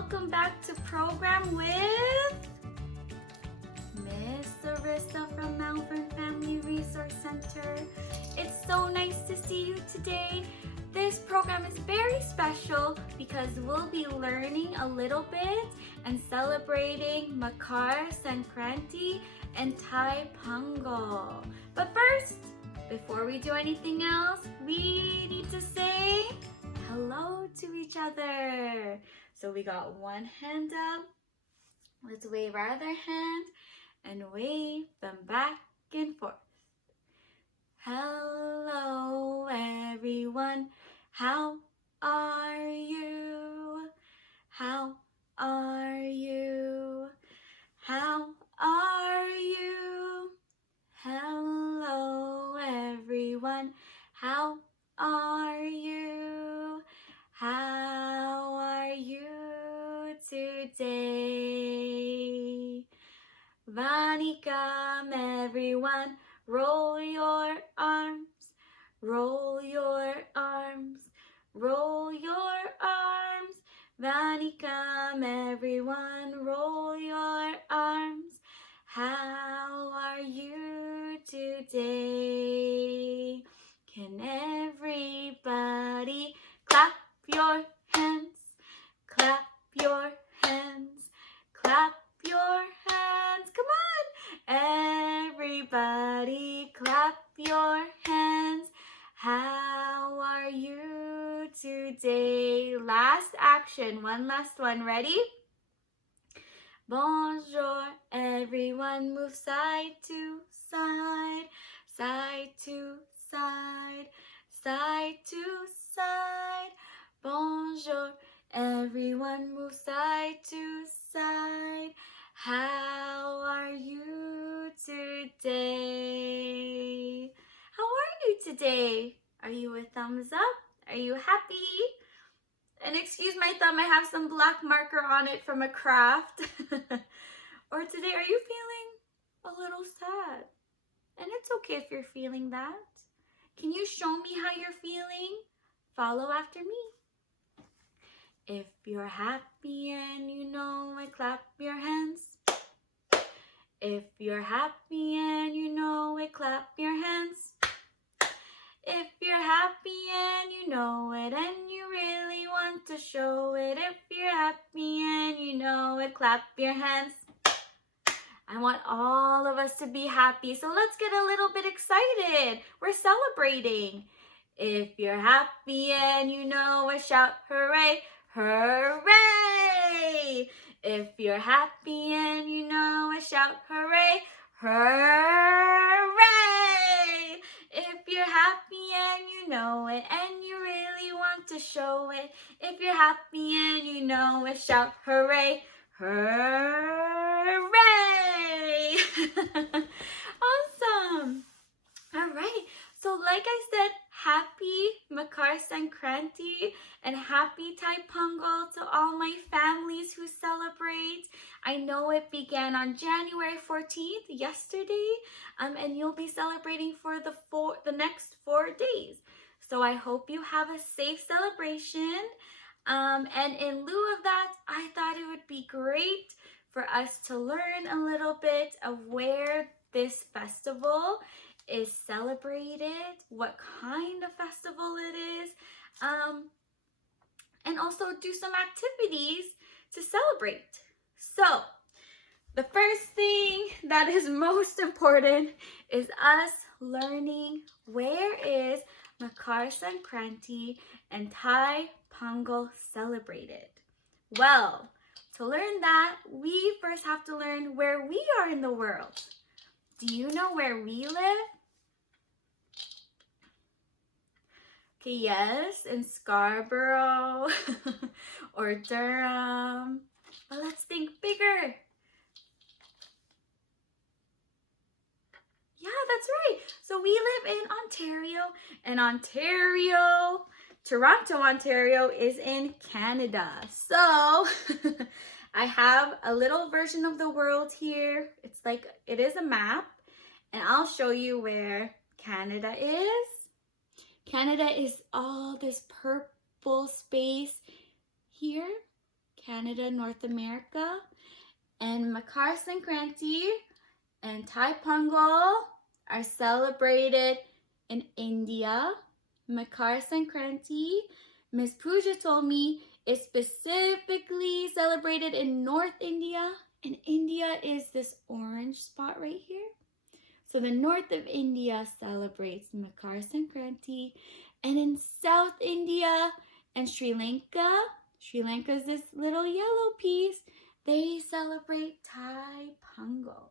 welcome back to program with Miss Arissa from Malvern Family Resource Center. It's so nice to see you today. This program is very special because we'll be learning a little bit and celebrating Makar, Sankranti, and Thai Pongal. But first, before we do anything else, we need to say hello to each other. So we got one hand up. Let's wave our other hand and wave them back and forth. Hello everyone, how are you? How are you? How are you? Hello everyone, how are you? How are you today? Vanikam everyone, roll your arms, roll your arms, roll your arms. Vanikam everyone, roll your arms. How are you today? Can everybody clap your hands, clap your hands, clap your hands. Come on, everybody clap your hands. How are you today? Last action, one last one. Ready? Bonjour, everyone, move side to side, side to side, side to side. Bonjour, everyone, move side to side. How are you today? How are you today? Are you a thumbs up? Are you happy? And excuse my thumb, I have some black marker on it from a craft. Or today, are you feeling a little sad? And it's okay if you're feeling that. Can you show me how you're feeling? Follow after me. If you're happy and you know it, clap your hands. If you're happy and you know it, clap your hands. If you're happy and you know it and you really want to show it, if you're happy and you know it, clap your hands. I want all of us to be happy, so let's get a little bit excited. We're celebrating. If you're happy and you know it, shout hooray, hooray! If you're happy and you know it, shout hooray, hooray! If you're happy and you know it and you really want to show it, if you're happy and you know it, shout hooray, hooray! Awesome! All right, so like I said, happy Makar Sankranti and happy Thai Pongal to all my families who celebrate. I know it began on January 14th, yesterday, and you'll be celebrating for the next 4 days. So I hope you have a safe celebration. And in lieu of that, I thought it would be great for us to learn a little bit of where this festival is celebrated, what kind of festival it is, and also do some activities to celebrate. So, the first thing that is most important is us learning where is Makar Sankranti and Thai Pongal celebrated. Well, to learn that, we first have to learn where we are in the world. Do you know where we live? Okay, yes, in Scarborough or Durham. But let's think bigger. Yeah, that's right. So we live in Ontario, and Toronto, Ontario is in Canada. So I have a little version of the world here. It is a map, and I'll show you where Canada is. Canada is all this purple space here. Canada, North America. And Makar Sankranti and Thai Pongal are celebrated in India. Makar Sankranti, Miss Pooja told me, is specifically celebrated in North India. And India is this orange spot right here. So the north of India celebrates Makar Sankranti. And in South India and Sri Lanka is this little yellow piece, they celebrate Thai Pongal.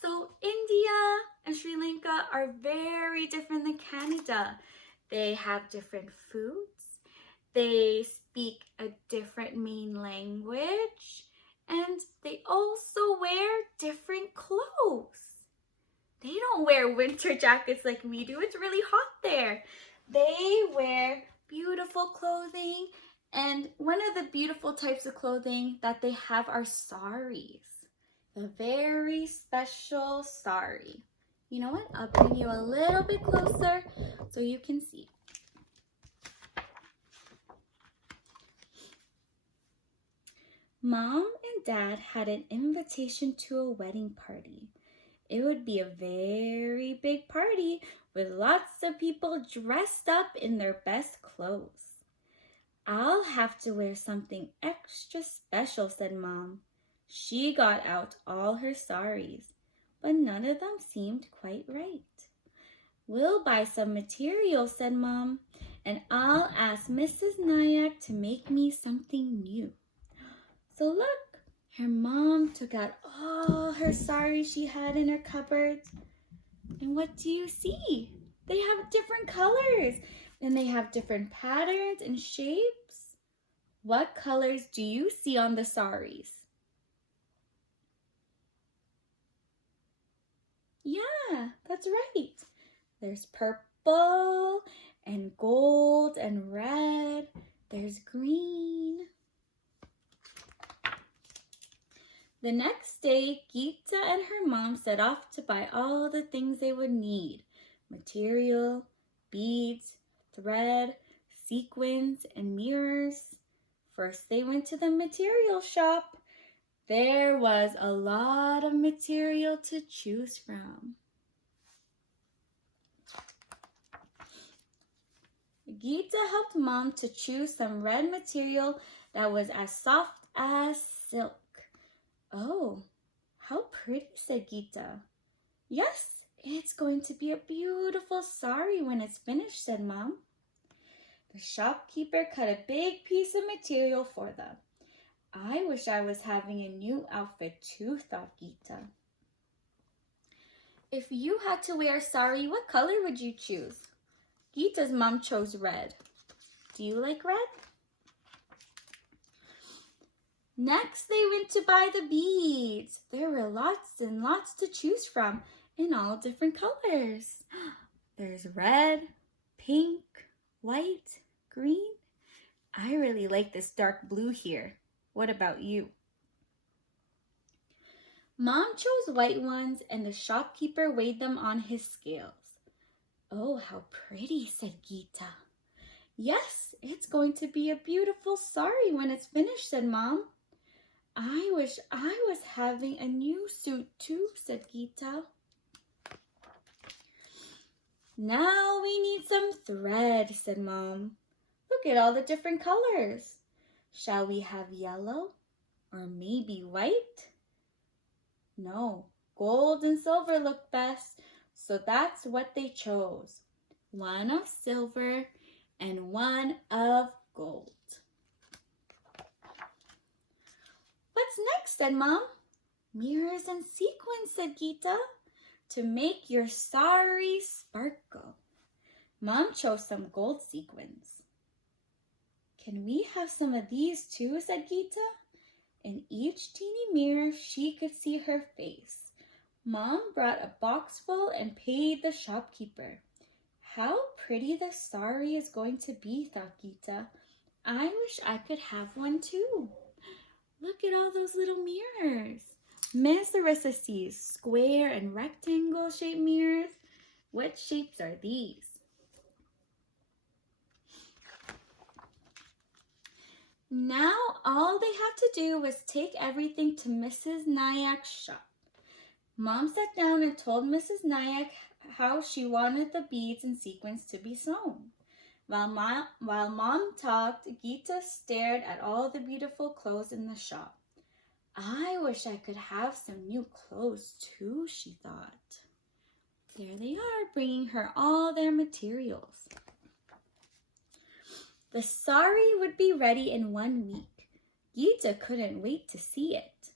So India and Sri Lanka are very different than Canada. They have different foods. They speak a different main language. And they also wear different clothes. They don't wear winter jackets like we do. It's really hot there. They wear beautiful clothing. And one of the beautiful types of clothing that they have are saris. A very special sari. You know what? I'll bring you a little bit closer so you can see. Mom and Dad had an invitation to a wedding party. It would be a very big party with lots of people dressed up in their best clothes. I'll have to wear something extra special, said Mom. She got out all her saris, but none of them seemed quite right. We'll buy some material, said Mom, and I'll ask Mrs. Nayak to make me something new. So look, her mom took out all her saris she had in her cupboard. And what do you see? They have different colors and they have different patterns and shapes. What colors do you see on the saris? Yeah, that's right. There's purple and gold and red. There's green. The next day, Geeta and her mom set off to buy all the things they would need. Material, beads, thread, sequins, and mirrors. First, they went to the material shop. There was a lot of material to choose from. Geeta helped Mom to choose some red material that was as soft as silk. Oh, how pretty, said Geeta. Yes, it's going to be a beautiful sari when it's finished, said Mom. The shopkeeper cut a big piece of material for them. I wish I was having a new outfit too, thought Geeta. If you had to wear a sari, what color would you choose? Geeta's mom chose red. Do you like red? Next, they went to buy the beads. There were lots and lots to choose from in all different colors. There's red, pink, white, green. I really like this dark blue here. What about you? Mom chose white ones and the shopkeeper weighed them on his scales. Oh, how pretty, said Geeta. Yes, it's going to be a beautiful sari when it's finished, said Mom. I wish I was having a new suit too, said Geeta. Now we need some thread, said Mom. Look at all the different colors. Shall we have yellow or maybe white? No, gold and silver look best, so that's what they chose. One of silver and one of gold. What's next, said Mom. Mirrors and sequins, said Geeta, to make your sari sparkle. Mom chose some gold sequins. Can we have some of these too, said Geeta. In each teeny mirror, she could see her face. Mom brought a box full and paid the shopkeeper. How pretty the sari is going to be, thought Geeta. I wish I could have one too. Look at all those little mirrors. Miss Arissa sees square and rectangle shaped mirrors. What shapes are these? Now all they had to do was take everything to Mrs. Nyak's shop. Mom sat down and told Mrs. Nyack how she wanted the beads and sequins to be sewn. While Mom talked, Geeta stared at all the beautiful clothes in the shop. I wish I could have some new clothes too, she thought. There they are, bringing her all their materials. The sari would be ready in 1 week. Geeta couldn't wait to see it.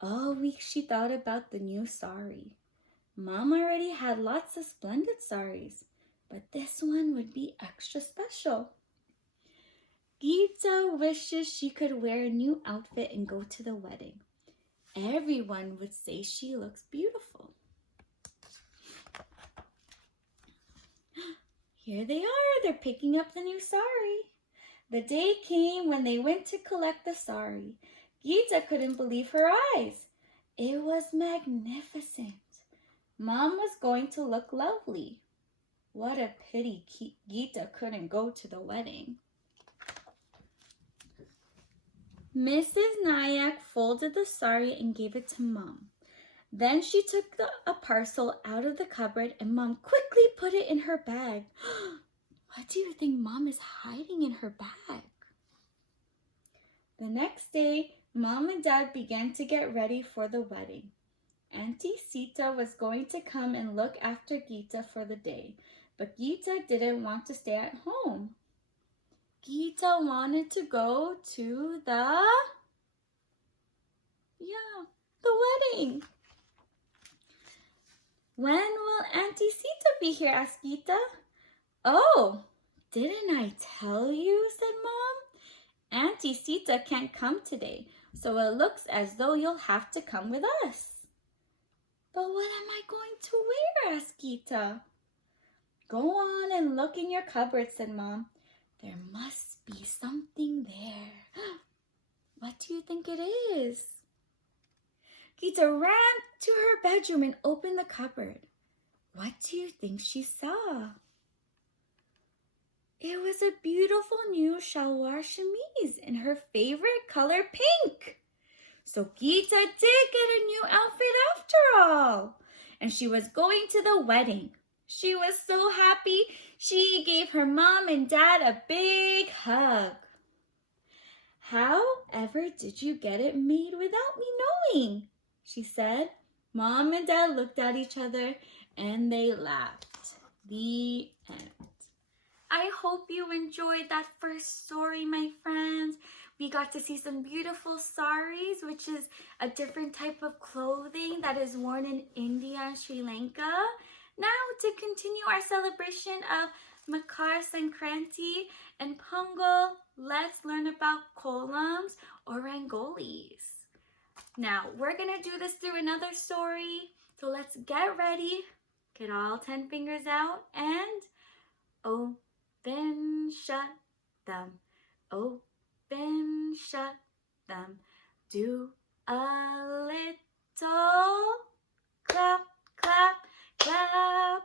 All week she thought about the new sari. Mom already had lots of splendid saris, but this one would be extra special. Geeta wishes she could wear a new outfit and go to the wedding. Everyone would say she looks beautiful. Here they are, they're picking up the new sari. The day came when they went to collect the sari. Geeta couldn't believe her eyes. It was magnificent. Mom was going to look lovely. What a pity Geeta couldn't go to the wedding. Mrs. Nyack folded the sari and gave it to Mom. Then she took a parcel out of the cupboard and Mom quickly put it in her bag. What do you think Mom is hiding in her bag? The next day, Mom and Dad began to get ready for the wedding. Auntie Sita was going to come and look after Geeta for the day, but Geeta didn't want to stay at home. Geeta wanted to go to the wedding. When will Auntie Sita be here? Asked Geeta. Oh, didn't I tell you? Said Mom. Auntie Sita can't come today, so it looks as though you'll have to come with us. But what am I going to wear? Asked Geeta. Go on and look in your cupboard, said Mom. There must be something there. What do you think it is? Geeta ran to her bedroom and opened the cupboard. What do you think she saw? It was a beautiful new shalwar chemise in her favorite color, pink. So Geeta did get a new outfit after all. And she was going to the wedding. She was so happy, she gave her Mom and Dad a big hug. How ever did you get it made without me knowing? She said. Mom and Dad looked at each other and they laughed. The end. I hope you enjoyed that first story, my friends. We got to see some beautiful saris, which is a different type of clothing that is worn in India and Sri Lanka. Now, to continue our celebration of Makar, Sankranti, and Pongal, let's learn about kolams or rangolis. Now, we're going to do this through another story. So let's get ready. Get all 10 fingers out and open, shut them. Open, shut them. Do a little clap, clap, clap.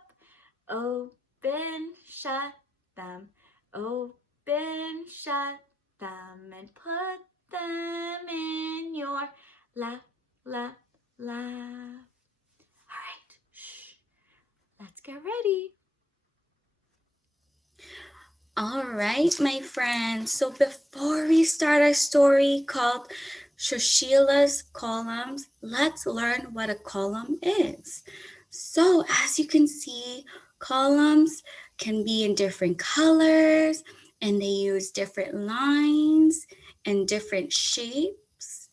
Open, shut them. Open, shut them. And put them in your lap, lap, lap. All right, shh. Let's get ready. All right, my friends. So before we start our story called Shoshila's Kolams, let's learn what a kolam is. So as you can see, kolams can be in different colors and they use different lines and different shapes.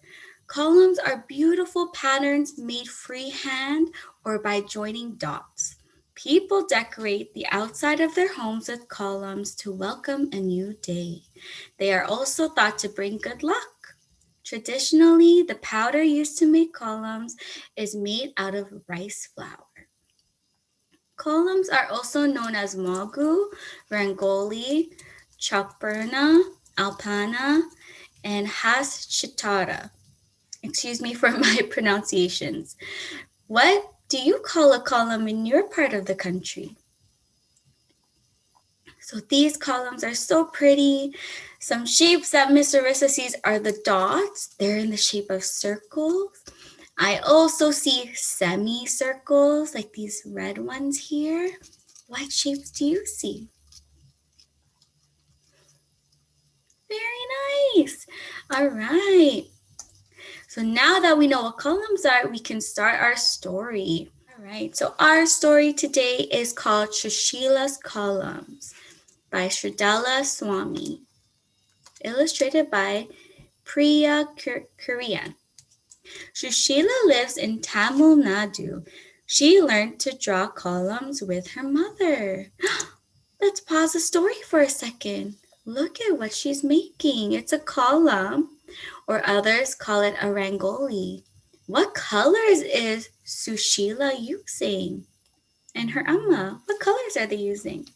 Kolams are beautiful patterns made freehand or by joining dots. People decorate the outside of their homes with kolams to welcome a new day. They are also thought to bring good luck. Traditionally, the powder used to make kolams is made out of rice flour. Kolams are also known as mogu, rangoli, chakperna, alpana, and haschitara. Excuse me for my pronunciations. What do you call a kolam in your part of the country? So these kolams are so pretty. Some shapes that Miss Arissa sees are the dots. They're in the shape of circles. I also see semicircles, like these red ones here. What shapes do you see? Very nice. All right. So now that we know what columns are, we can start our story. All right. So our story today is called Shushila's Columns by Sridhara Swami. Illustrated by Priya Korean. Shushila lives in Tamil Nadu. She learned to draw columns with her mother. Let's pause the story for a second. Look at what she's making. It's a column, or others call it a rangoli. What colors is Sushila using? And her amma, what colors are they using?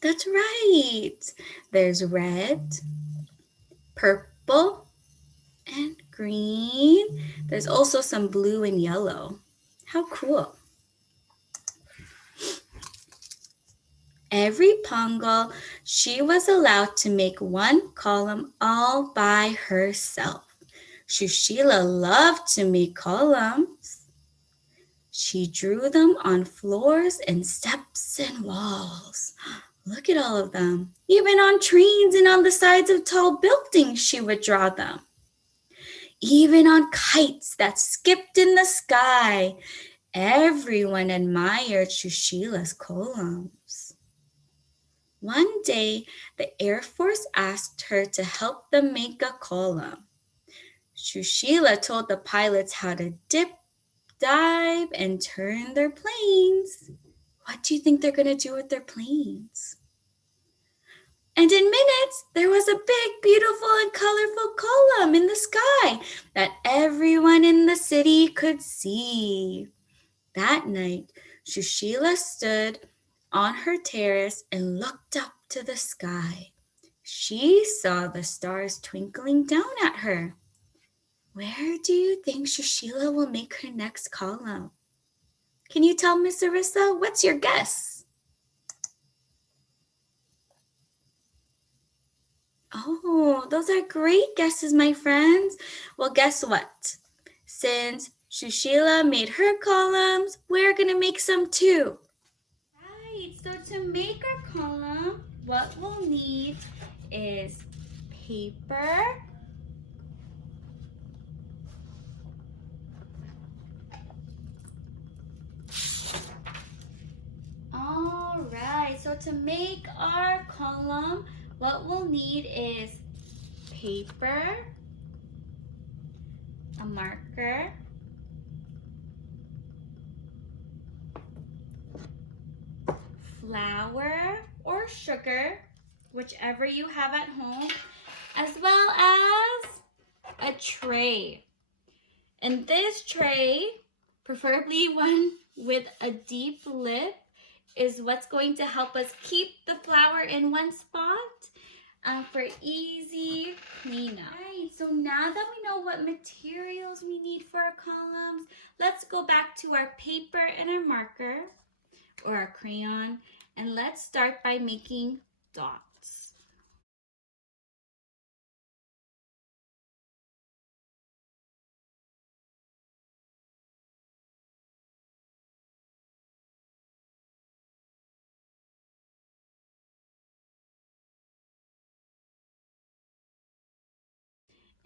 That's right. There's red, purple, and green. There's also some blue and yellow. How cool. Every Pongal, she was allowed to make one column all by herself. Shushila loved to make columns. She drew them on floors and steps and walls. Look at all of them. Even on trains and on the sides of tall buildings, she would draw them. Even on kites that skipped in the sky, everyone admired Shushila's columns. One day, the Air Force asked her to help them make a column. Shushila told the pilots how to dip, dive, and turn their planes. What do you think they're going to do with their planes? And in minutes, there was a big, beautiful, and colorful column in the sky that everyone in the city could see. That night, Shushila stood on her terrace and looked up to the sky. She saw the stars twinkling down at her. Where do you think Shushila will make her next column? Can you tell Miss Arissa? What's your guess? Oh, those are great guesses, my friends. Well, guess what? Since Shushila made her columns, we're going to make some too. Right, so to make our column, what we'll need is paper, all right, so to make our column, what we'll need is paper, a marker, flour or sugar, whichever you have at home, as well as a tray. And this tray, preferably one with a deep lip, is what's going to help us keep the flour in one spot for easy cleanup. Right, so now that we know what materials we need for our columns, let's go back to our paper and our marker or our crayon, and let's start by making dots.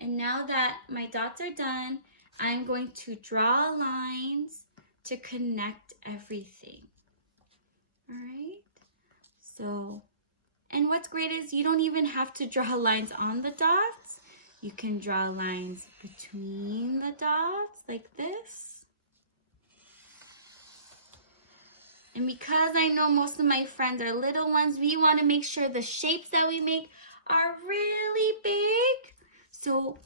And now that my dots are done, I'm going to draw lines to connect everything. All right, so, and what's great is you don't even have to draw lines on the dots. You can draw lines between the dots like this. And because I know most of my friends are little ones, we want to make sure the shapes that we make are really big. So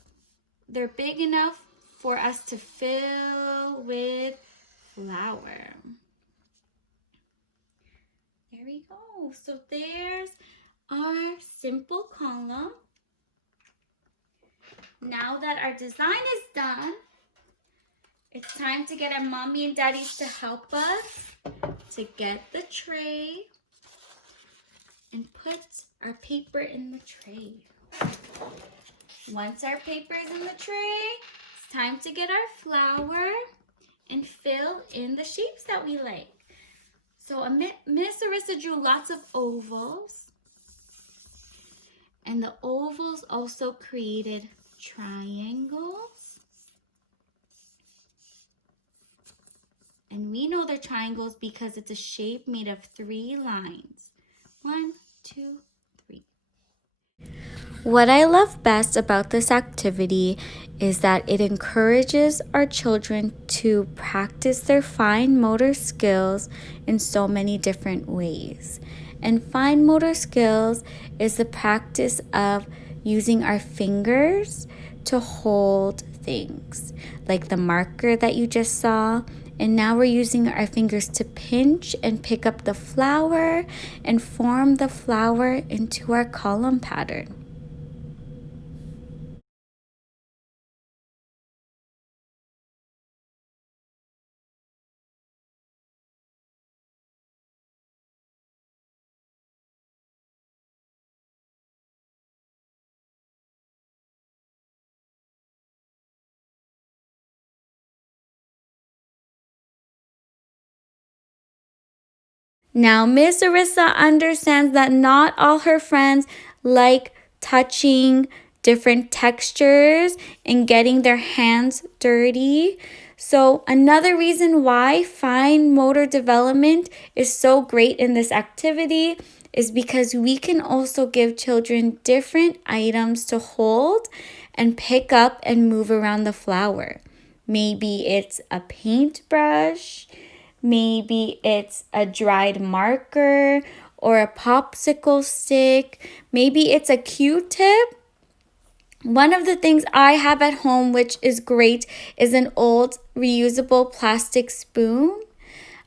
they're big enough for us to fill with flour. There we go. So there's our simple column. Now that our design is done, it's time to get our mommy and daddies to help us to get the tray and put our paper in the tray. Once our paper is in the tray, it's time to get our flour and fill in the shapes that we like. So Miss Arissa drew lots of ovals, and the ovals also created triangles. And we know they're triangles because it's a shape made of 3 lines. 1, 2, 3. What I love best about this activity is that it encourages our children to practice their fine motor skills in so many different ways. And fine motor skills is the practice of using our fingers to hold things, like the marker that you just saw. And now we're using our fingers to pinch and pick up the flower and form the flower into our column pattern. Now, Miss Arissa understands that not all her friends like touching different textures and getting their hands dirty. So another reason why fine motor development is so great in this activity is because we can also give children different items to hold and pick up and move around the flower. Maybe it's a paintbrush. Maybe it's a dried marker or a popsicle stick. Maybe it's a Q-tip. One of the things I have at home, which is great, is an old reusable plastic spoon.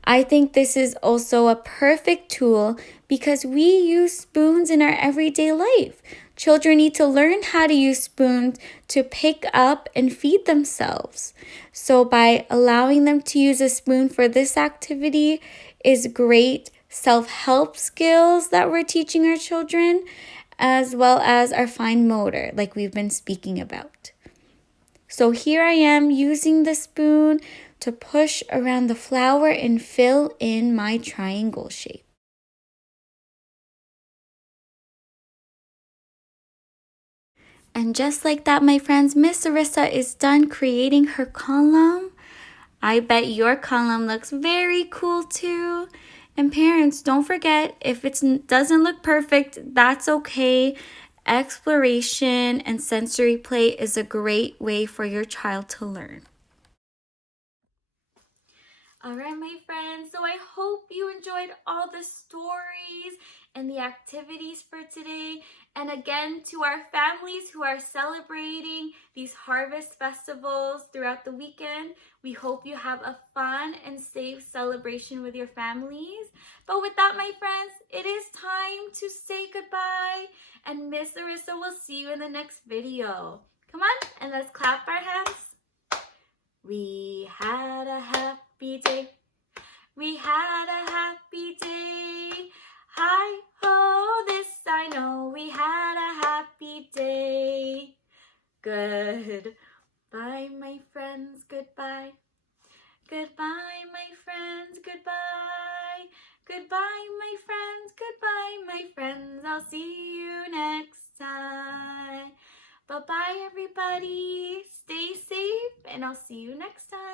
I think this is also a perfect tool because we use spoons in our everyday life. Children need to learn how to use spoons to pick up and feed themselves. So by allowing them to use a spoon for this activity is great self-help skills that we're teaching our children, as well as our fine motor, like we've been speaking about. So here I am using the spoon to push around the flower and fill in my triangle shape. And just like that, my friends, Miss Arissa is done creating her column. I bet your column looks very cool too. And parents, don't forget, if it doesn't look perfect, that's okay. Exploration and sensory play is a great way for your child to learn. All right, my friends, so I hope you enjoyed all the stories and the activities for today. And again, to our families who are celebrating these harvest festivals throughout the weekend, we hope you have a fun and safe celebration with your families. But with that, my friends, it is time to say goodbye. And Miss Arissa will see you in the next video. Come on, and let's clap our hands. We had a happy day. We had a happy day. Hi ho, this I know. We had a happy day. Goodbye, my friends. Goodbye. Goodbye, my friends. Goodbye. Goodbye, my friends. Goodbye, my friends. I'll see you next time. Bye-bye, everybody. Stay safe, and I'll see you next time.